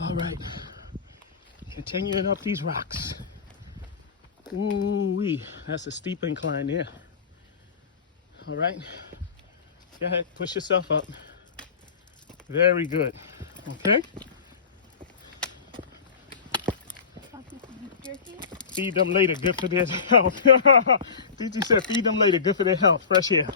All right. Continuing up these rocks. Ooh-wee. That's a steep incline there. All right. Go ahead. Push yourself up. Very good. Okay. Feed them later. Good for their health. DG said feed them later. Good for their health. Fresh air.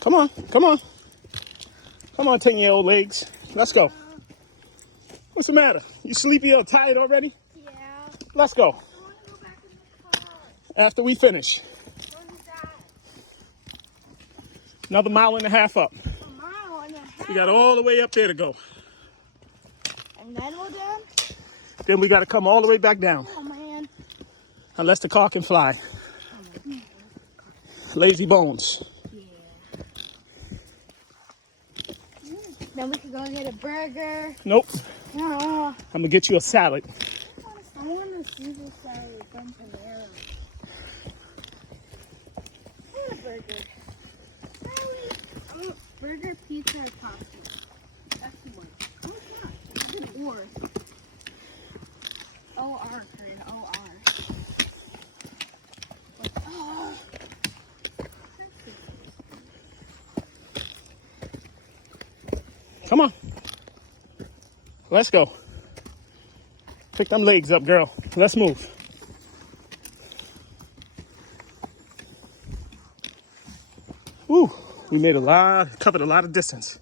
Come on, come on. Come on, 10-year-old legs. Let's go. What's the matter? You sleepy or tired already? Yeah. Let's go. I want to go back in the car. After we finish. What is that? Another 1.5 miles up. A mile and a half. We got all the way up there to go. And then we're done? Then we got to come all the way back down. Oh, man. Unless the car can fly. Lazy bones. Then we could go get a burger. Nope. Oh, I'm going to get you a salad. I want to see this salad from Panera. I want a burger. I want burger, pizza, or pasta. That's the one. Oh, it's not. It's an or. O-R, Corinne. O-R. Oh. Come on. Let's go. Pick them legs up, girl. Let's move. Woo. We made covered a lot of distance.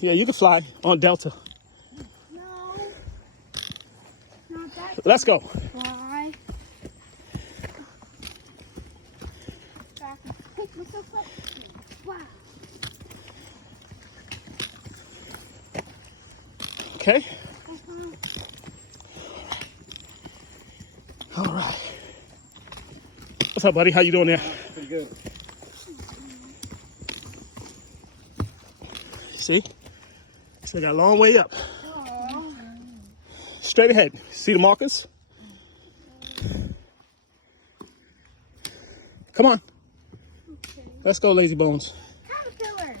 Yeah, you can fly on Delta. No. Not that. Let's go. Why? Back. Hey, what's so quick? Wow. Okay. All right. What's up, buddy? How you doing there? Pretty good. See? Still got a long way up. Oh. Straight ahead. See the markers? Come on. Okay. Let's go, lazy bones. Caterpillar.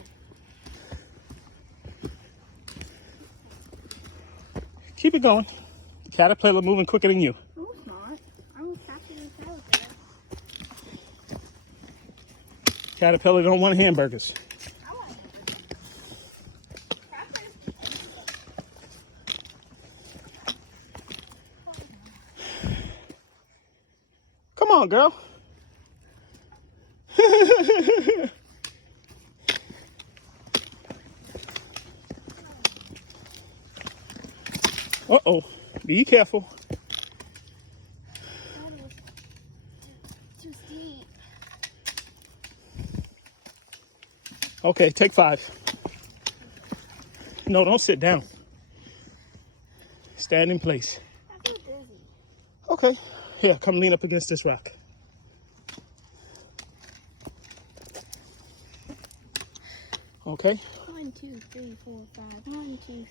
Keep it going. The caterpillar moving quicker than you. No, it's not. I was catching the caterpillar. Caterpillar don't want hamburgers. I want Come on, girl. Uh-oh. Be careful. That is too steep. Okay, take 5. No, don't sit down. Stand in place. I feel dizzy. Okay. Here, come lean up against this rock. Okay. 1, 2, 3, 4, 5. 1, 2.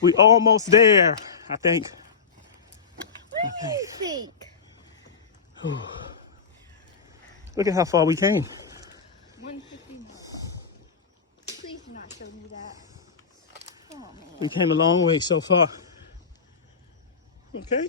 We almost there, I think. What do you think? Look at how far we came. 151. Please do not show me that. Oh, man. We came a long way so far. Okay.